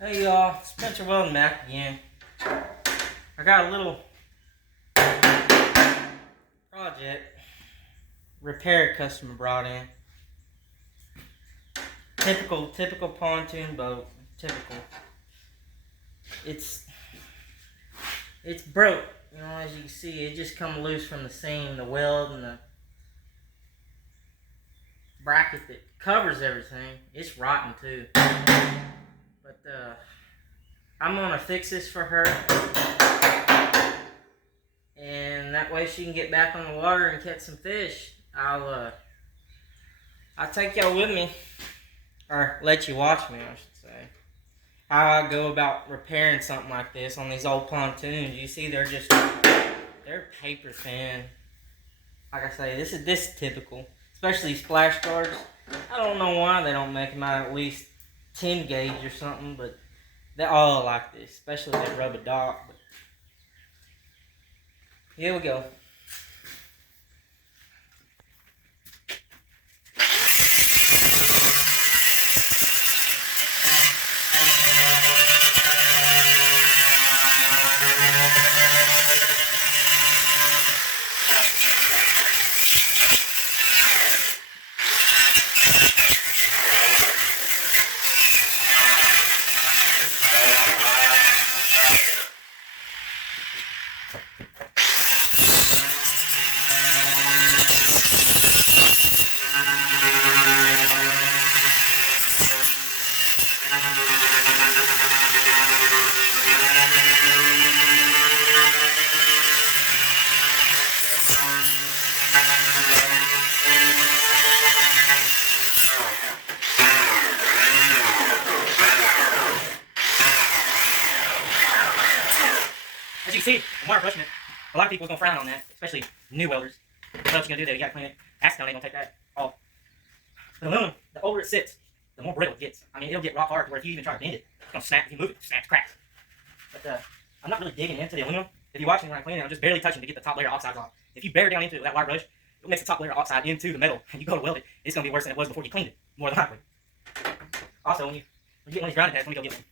Hey y'all, Spencer Welding back again. I got a little project repair customer brought in. Typical pontoon boat. Typical. It's broke. You know, as you can see, it just come loose from the seam, the weld and the bracket that covers everything. It's rotten too. But I'm gonna fix this for her, and that way she can get back on the water and catch some fish. I'll take y'all with me, or let you watch me, I should say, how I go about repairing something like this on these old pontoons. You see, they're paper thin. Like I say, this is typical, especially splash guards. I don't know why they don't make them out at least 10 gauge or something, but they're all like this, especially that rubber dock. But here we go. As you can see, I'm water brushing it. A lot of people are going to frown on that, especially new welders. What else you going to do there? You got to clean it. Accidentally, they're going to take that off. But aluminum, the older it sits, the more brittle it gets. I mean, it'll get rock hard where if you even try to bend it, it's going to snap. If you move it, it snaps, cracks. But I'm not really digging into the aluminum. If you're watching when I clean it, I'm just barely touching to get the top layer of oxides off. If you bear down into it with that wire brush, it'll mix the top layer of oxide into the metal, and you go to weld it, it's going to be worse than it was before you cleaned it, more than likely. Also, when you get one of these grinding pads, let me go get one.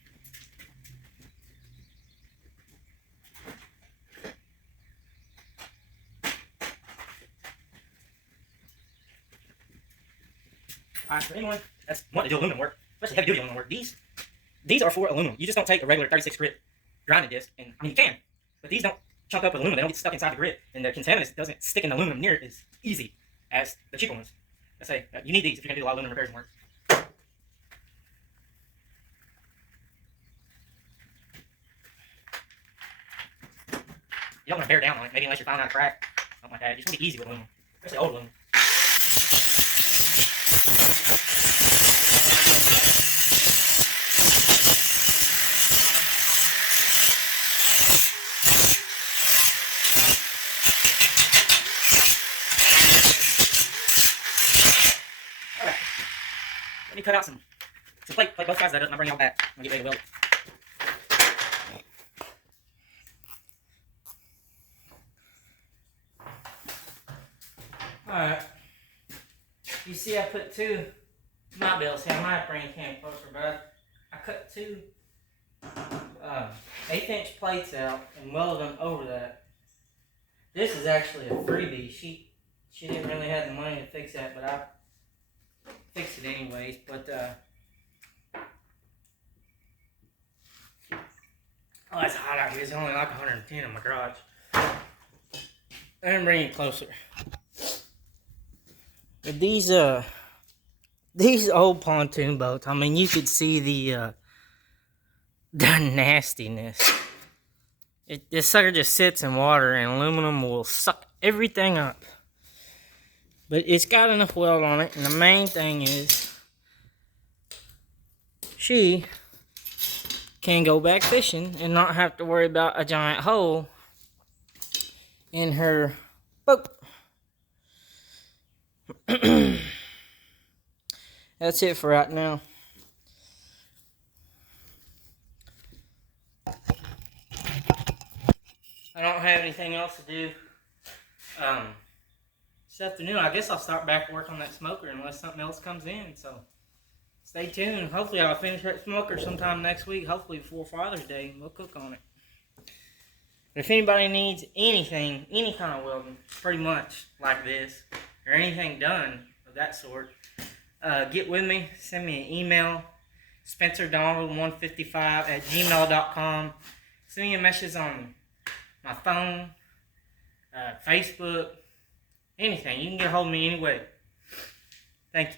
Alright, for anyone that's wanting to do aluminum work, especially heavy duty aluminum work, these are for aluminum. You just don't take a regular 36 grit grinding disc, and I mean you can, but these don't chunk up with aluminum. They don't get stuck inside the grit, and the contaminants doesn't stick in the aluminum near as easy as the cheaper ones. I say you need these if you're gonna do a lot of aluminum repairs and work. You don't want to bear down on it, maybe unless you're finding out a crack, something like that. You just want to be easy with aluminum, especially old aluminum. Let me cut out some plate both sides of that up, and I'll bring it all back and get ready to weld it. Alright. You see I put two, my bills here, I might bring the camera closer, but I cut two 1/8" plates out and welded them over that. This is actually a freebie. She didn't really have the money to fix that, but I fixed it anyways. But oh, it's hot out here. It's only like 110 in my garage. Let me bring it closer. But these old pontoon boats, I mean, you could see the nastiness. This sucker just sits in water, and aluminum will suck everything up. But it's got enough weld on it, and the main thing is she can go back fishing and not have to worry about a giant hole in her boat. That's it for right now. I don't have anything else to do this afternoon. I guess I'll start back work on that smoker unless something else comes in. So stay tuned. Hopefully I'll finish that smoker sometime next week. Hopefully before Father's Day. We'll cook on it. But if anybody needs anything, any kind of welding, pretty much like this, or anything done of that sort, get with me. Send me an email. SpencerDonald155@gmail.com. Send me a message on my phone, Facebook, anything. You can get a hold of me anyway. Thank you.